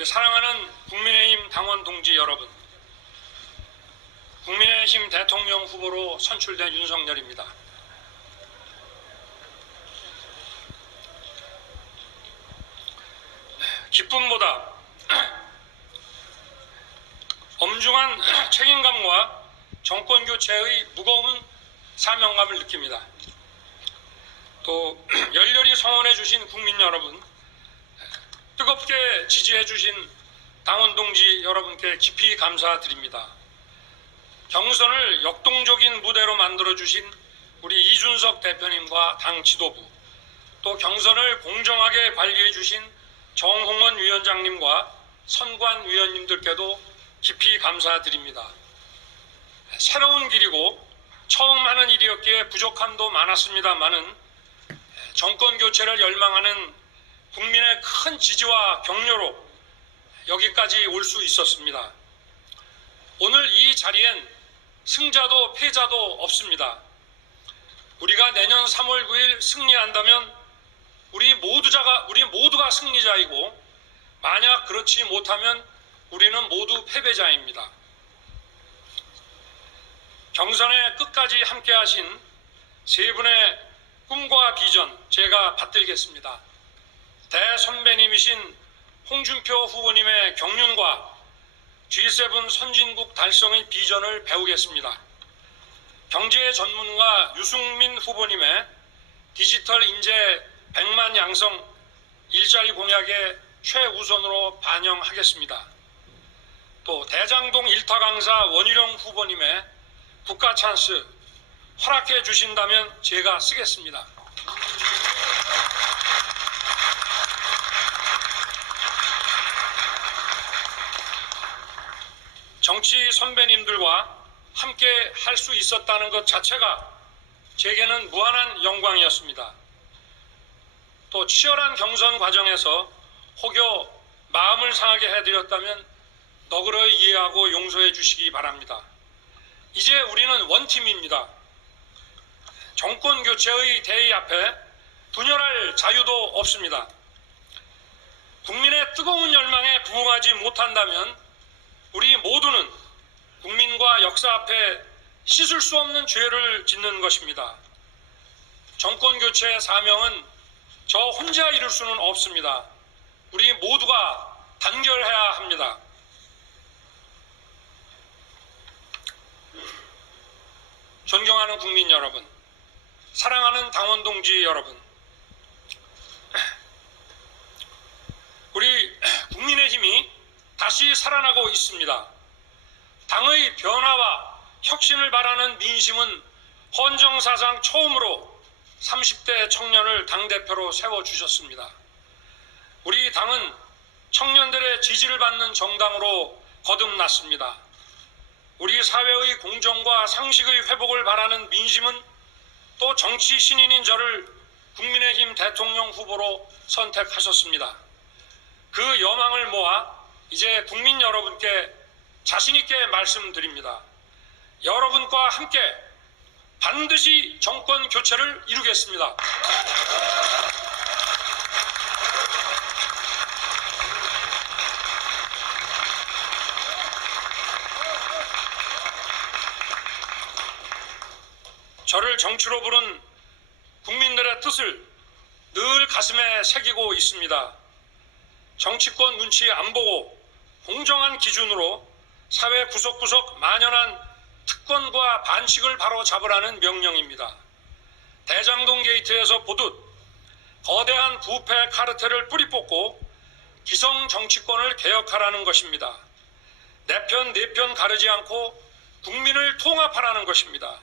우리 사랑하는 국민의힘 당원 동지 여러분, 국민의힘 대통령 후보로 선출된 윤석열입니다. 기쁨보다 엄중한 책임감과 정권교체의 무거운 사명감을 느낍니다. 또 열렬히 성원해 주신 국민 여러분, 뜨겁게 지지해 주신 당원 동지 여러분께 깊이 감사드립니다. 경선을 역동적인 무대로 만들어 주신 우리 이준석 대표님과 당 지도부, 또 경선을 공정하게 관리해 주신 정홍원 위원장님과 선관 위원님들께도 깊이 감사드립니다. 새로운 길이고 처음 하는 일이었기에 부족함도 많았습니다만은 정권 교체를 열망하는 국민의 큰 지지와 격려로 여기까지 올 수 있었습니다. 오늘 이 자리엔 승자도 패자도 없습니다. 우리가 내년 3월 9일 승리한다면 우리 모두가 승리자이고, 만약 그렇지 못하면 우리는 모두 패배자입니다. 경선에 끝까지 함께하신 세 분의 꿈과 비전 제가 받들겠습니다. 대선배님이신 홍준표 후보님의 경륜과 G7 선진국 달성의 비전을 배우겠습니다. 경제 전문가 유승민 후보님의 디지털 인재 100만 양성 일자리 공약에 최우선으로 반영하겠습니다. 또 대장동 일타 강사 원희룡 후보님의 국가 찬스 허락해 주신다면 제가 쓰겠습니다. 정치 선배님들과 함께 할 수 있었다는 것 자체가 제게는 무한한 영광이었습니다. 또 치열한 경선 과정에서 혹여 마음을 상하게 해드렸다면 너그러이 이해하고 용서해 주시기 바랍니다. 이제 우리는 원팀입니다. 정권 교체의 대의 앞에 분열할 자유도 없습니다. 국민의 뜨거운 열망에 부응하지 못한다면 우리 모두는 국민과 역사 앞에 씻을 수 없는 죄를 짓는 것입니다. 정권 교체의 사명은 저 혼자 이룰 수는 없습니다. 우리 모두가 단결해야 합니다. 존경하는 국민 여러분, 사랑하는 당원 동지 여러분, 우리 국민의힘이 다시 살아나고 있습니다. 당의 변화와 혁신을 바라는 민심은 헌정사상 처음으로 30대 청년을 당대표로 세워주셨습니다. 우리 당은 청년들의 지지를 받는 정당으로 거듭났습니다. 우리 사회의 공정과 상식의 회복을 바라는 민심은 또 정치 신인인 저를 국민의힘 대통령 후보로 선택하셨습니다. 그 여망을 모아 이제 국민 여러분께 자신 있게 말씀드립니다. 여러분과 함께 반드시 정권 교체를 이루겠습니다. 저를 정치로 부른 국민들의 뜻을 늘 가슴에 새기고 있습니다. 정치권 눈치 안 보고 공정한 기준으로 사회 구석구석 만연한 특권과 반칙을 바로잡으라는 명령입니다. 대장동 게이트에서 보듯 거대한 부패 카르텔을 뿌리 뽑고 기성 정치권을 개혁하라는 것입니다. 내 편, 내 편 가르지 않고 국민을 통합하라는 것입니다.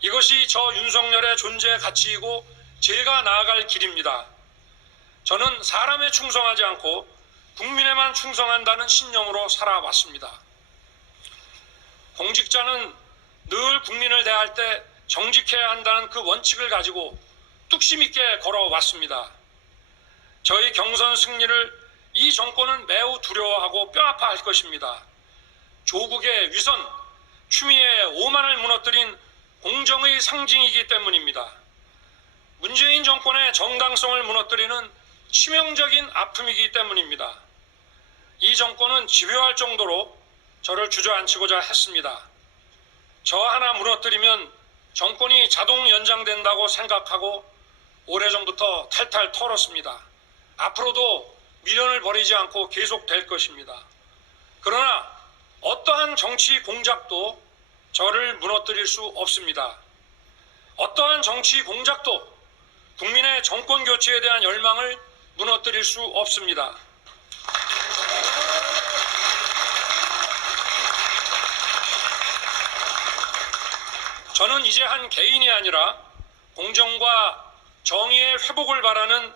이것이 저 윤석열의 존재 가치이고 제가 나아갈 길입니다. 저는 사람에 충성하지 않고 국민에만 충성한다는 신념으로 살아왔습니다. 공직자는 늘 국민을 대할 때 정직해야 한다는 그 원칙을 가지고 뚝심 있게 걸어왔습니다. 저희 경선 승리를 이 정권은 매우 두려워하고 뼈아파할 것입니다. 조국의 위선, 추미애의 오만을 무너뜨린 공정의 상징이기 때문입니다. 문재인 정권의 정당성을 무너뜨리는 치명적인 아픔이기 때문입니다. 이 정권은 집요할 정도로 저를 주저앉히고자 했습니다. 저 하나 무너뜨리면 정권이 자동 연장된다고 생각하고 오래전부터 탈탈 털었습니다. 앞으로도 미련을 버리지 않고 계속될 것입니다. 그러나 어떠한 정치 공작도 저를 무너뜨릴 수 없습니다. 어떠한 정치 공작도 국민의 정권 교체에 대한 열망을 무너뜨릴 수 없습니다. 저는 이제 한 개인이 아니라 공정과 정의의 회복을 바라는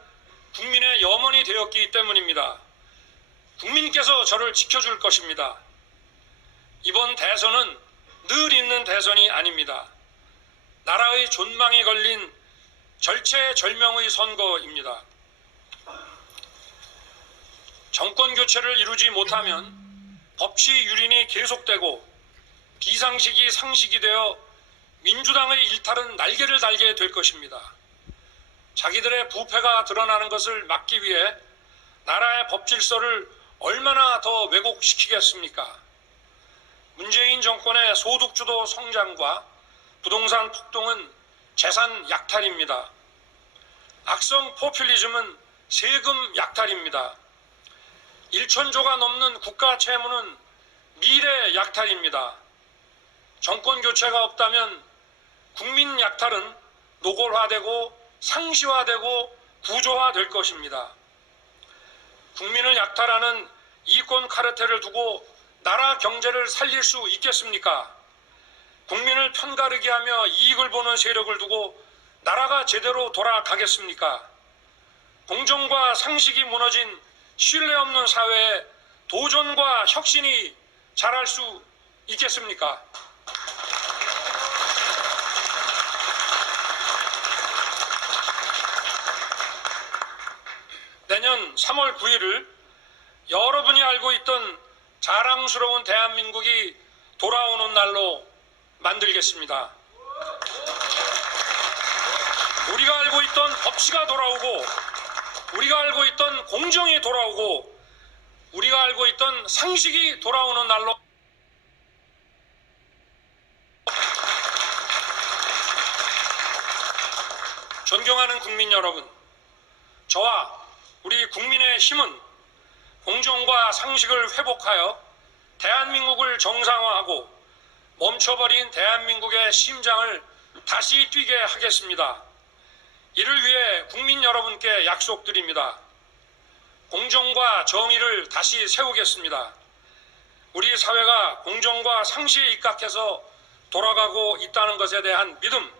국민의 염원이 되었기 때문입니다. 국민께서 저를 지켜줄 것입니다. 이번 대선은 늘 있는 대선이 아닙니다. 나라의 존망에 걸린 절체절명의 선거입니다. 정권 교체를 이루지 못하면 법치 유린이 계속되고 비상식이 상식이 되어 민주당의 일탈은 날개를 달게 될 것입니다. 자기들의 부패가 드러나는 것을 막기 위해 나라의 법질서를 얼마나 더 왜곡시키겠습니까? 문재인 정권의 소득주도 성장과 부동산 폭등은 재산 약탈입니다. 악성 포퓰리즘은 세금 약탈입니다. 1,000조가 넘는 국가 채무는 미래 약탈입니다. 정권 교체가 없다면 국민 약탈은 노골화되고 상시화되고 구조화될 것입니다. 국민을 약탈하는 이권 카르텔을 두고 나라 경제를 살릴 수 있겠습니까? 국민을 편가르게 하며 이익을 보는 세력을 두고 나라가 제대로 돌아가겠습니까? 공정과 상식이 무너진 신뢰 없는 사회에 도전과 혁신이 자랄 수 있겠습니까? 내년 3월 9일을 여러분이 알고 있던 자랑스러운 대한민국이 돌아오는 날로 만들겠습니다. 우리가 알고 있던 법치가 돌아오고, 우리가 알고 있던 공정이 돌아오고, 우리가 알고 있던 상식이 돌아오는 날로 존경하는 국민 여러분, 저와 우리 국민의 힘은 공정과 상식을 회복하여 대한민국을 정상화하고 멈춰버린 대한민국의 심장을 다시 뛰게 하겠습니다. 이를 위해 국민 여러분께 약속드립니다. 공정과 정의를 다시 세우겠습니다. 우리 사회가 공정과 상식에 입각해서 돌아가고 있다는 것에 대한 믿음,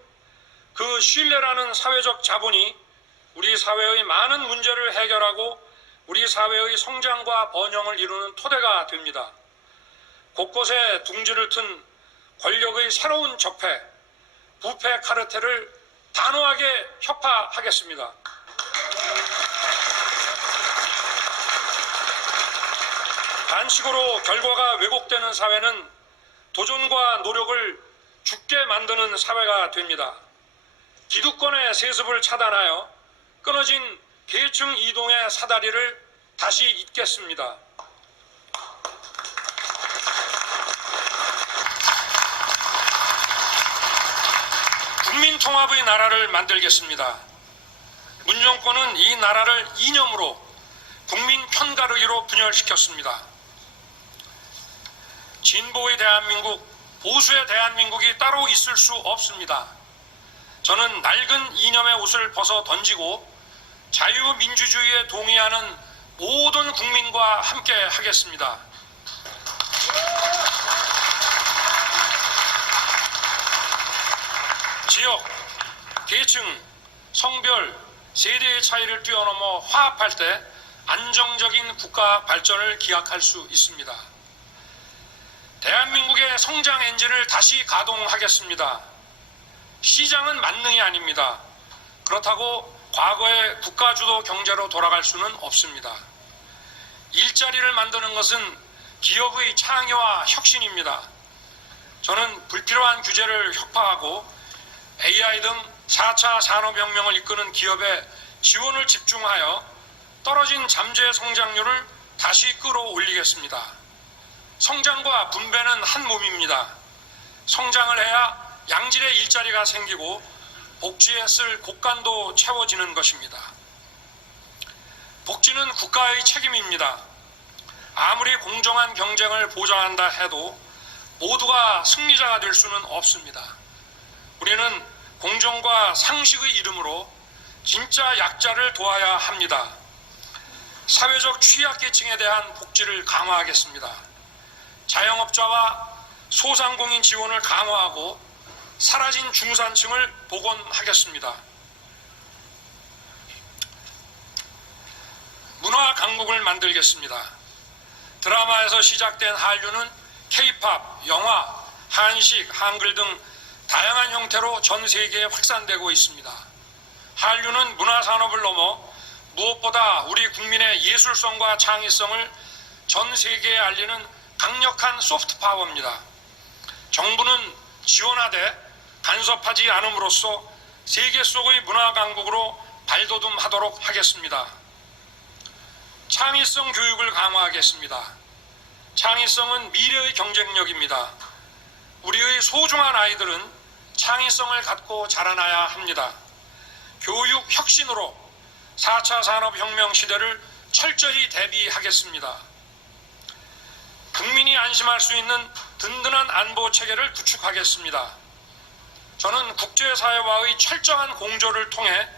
그 신뢰라는 사회적 자본이 우리 사회의 많은 문제를 해결하고 우리 사회의 성장과 번영을 이루는 토대가 됩니다. 곳곳에 둥지를 튼 권력의 새로운 적폐, 부패 카르텔을 단호하게 혁파하겠습니다. 반식으로 결과가 왜곡되는 사회는 도전과 노력을 죽게 만드는 사회가 됩니다. 기득권의 세습을 차단하여 끊어진 계층 이동의 사다리를 다시 잇겠습니다. 국민통합의 나라를 만들겠습니다. 문정권은 이 나라를 이념으로 국민 편가르기로 분열시켰습니다. 진보의 대한민국, 보수의 대한민국이 따로 있을 수 없습니다. 저는 낡은 이념의 옷을 벗어 던지고 자유민주주의에 동의하는 모든 국민과 함께 하겠습니다. 지역, 계층, 성별, 세대의 차이를 뛰어넘어 화합할 때 안정적인 국가 발전을 기약할 수 있습니다. 대한민국의 성장 엔진을 다시 가동하겠습니다. 시장은 만능이 아닙니다. 그렇다고 과거의 국가주도 경제로 돌아갈 수는 없습니다. 일자리를 만드는 것은 기업의 창의와 혁신입니다. 저는 불필요한 규제를 혁파하고 AI 등 4차 산업혁명을 이끄는 기업에 지원을 집중하여 떨어진 잠재 성장률을 다시 끌어올리겠습니다. 성장과 분배는 한 몸입니다. 성장을 해야 양질의 일자리가 생기고 복지에 쓸 곳간도 채워지는 것입니다. 복지는 국가의 책임입니다. 아무리 공정한 경쟁을 보장한다 해도 모두가 승리자가 될 수는 없습니다. 우리는 공정과 상식의 이름으로 진짜 약자를 도와야 합니다. 사회적 취약계층에 대한 복지를 강화하겠습니다. 자영업자와 소상공인 지원을 강화하고 사라진 중산층을 복원하겠습니다. 문화 강국을 만들겠습니다. 드라마에서 시작된 한류는 K-팝, 영화, 한식, 한글 등 다양한 형태로 전 세계에 확산되고 있습니다. 한류는 문화산업을 넘어 무엇보다 우리 국민의 예술성과 창의성을 전 세계에 알리는 강력한 소프트 파워입니다. 정부는 지원하되 간섭하지 않음으로써 세계 속의 문화 강국으로 발돋움하도록 하겠습니다. 창의성 교육을 강화하겠습니다. 창의성은 미래의 경쟁력입니다. 우리의 소중한 아이들은 창의성을 갖고 자라나야 합니다. 교육 혁신으로 4차 산업혁명 시대를 철저히 대비하겠습니다. 국민이 안심할 수 있는 든든한 안보 체계를 구축하겠습니다. 저는 국제사회와의 철저한 공조를 통해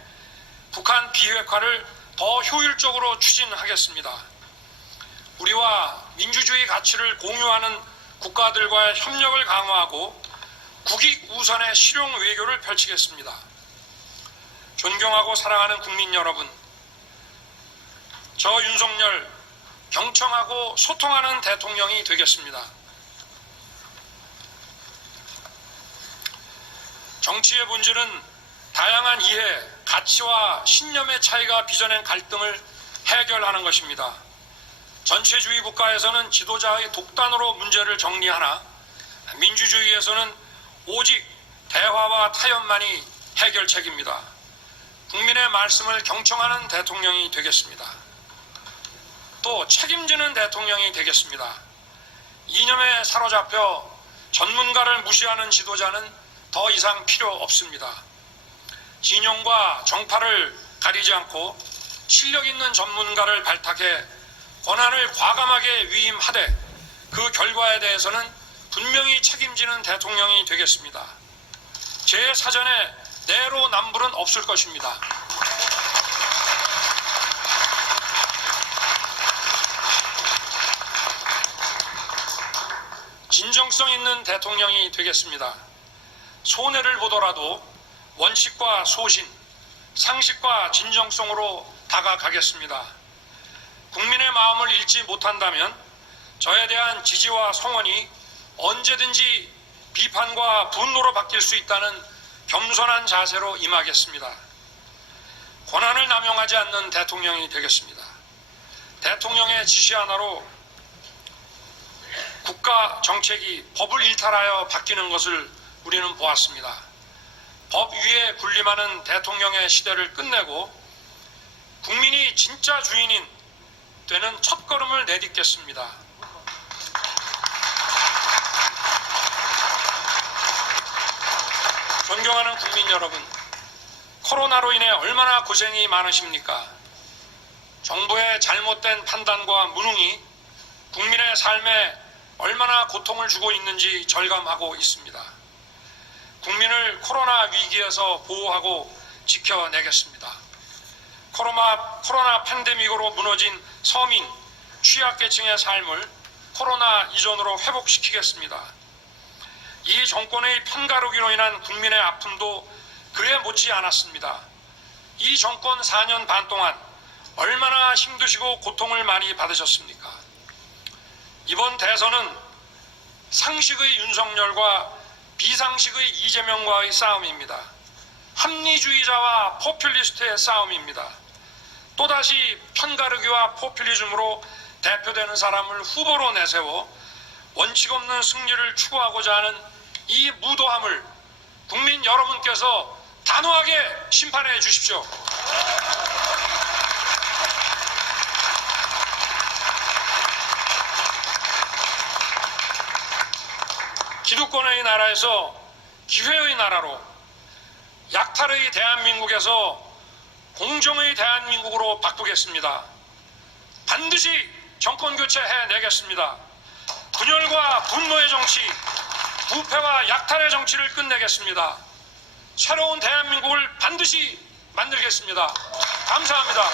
북한 비핵화를 더 효율적으로 추진하겠습니다. 우리와 민주주의 가치를 공유하는 국가들과의 협력을 강화하고 국익 우선의 실용 외교를 펼치겠습니다. 존경하고 사랑하는 국민 여러분, 저 윤석열 경청하고 소통하는 대통령이 되겠습니다. 정치의 본질은 다양한 이해, 가치와 신념의 차이가 빚어낸 갈등을 해결하는 것입니다. 전체주의 국가에서는 지도자의 독단으로 문제를 정리하나 민주주의에서는 오직 대화와 타협만이 해결책입니다. 국민의 말씀을 경청하는 대통령이 되겠습니다. 또 책임지는 대통령이 되겠습니다. 이념에 사로잡혀 전문가를 무시하는 지도자는 더 이상 필요 없습니다. 진영과 정파를 가리지 않고 실력 있는 전문가를 발탁해 권한을 과감하게 위임하되 그 결과에 대해서는 분명히 책임지는 대통령이 되겠습니다. 제 사전에 내로남불은 없을 것입니다. 진정성 있는 대통령이 되겠습니다. 손해를 보더라도 원칙과 소신, 상식과 진정성으로 다가가겠습니다. 국민의 마음을 읽지 못한다면 저에 대한 지지와 성원이 언제든지 비판과 분노로 바뀔 수 있다는 겸손한 자세로 임하겠습니다. 권한을 남용하지 않는 대통령이 되겠습니다. 대통령의 지시 하나로 국가 정책이 법을 일탈하여 바뀌는 것을 우리는 보았습니다. 법 위에 군림하는 대통령의 시대를 끝내고 국민이 진짜 주인인 되는 첫걸음을 내딛겠습니다. 존경하는 국민 여러분, 코로나로 인해 얼마나 고생이 많으십니까? 정부의 잘못된 판단과 무능이 국민의 삶에 얼마나 고통을 주고 있는지 절감하고 있습니다. 국민을 코로나 위기에서 보호하고 지켜내겠습니다. 코로나 팬데믹으로 무너진 서민, 취약계층의 삶을 코로나 이전으로 회복시키겠습니다. 이 정권의 편가르기로 인한 국민의 아픔도 그에 못지 않았습니다. 이 정권 4년 반 동안 얼마나 힘드시고 고통을 많이 받으셨습니까? 이번 대선은 상식의 윤석열과 비상식의 이재명과의 싸움입니다. 합리주의자와 포퓰리스트의 싸움입니다. 또다시 편가르기와 포퓰리즘으로 대표되는 사람을 후보로 내세워 원칙 없는 승리를 추구하고자 하는 이 무도함을 국민 여러분께서 단호하게 심판해 주십시오. 기득권의 나라에서 기회의 나라로, 약탈의 대한민국에서 공정의 대한민국으로 바꾸겠습니다. 반드시 정권 교체해내겠습니다. 분열과 분노의 정치, 부패와 약탈의 정치를 끝내겠습니다. 새로운 대한민국을 반드시 만들겠습니다. 감사합니다.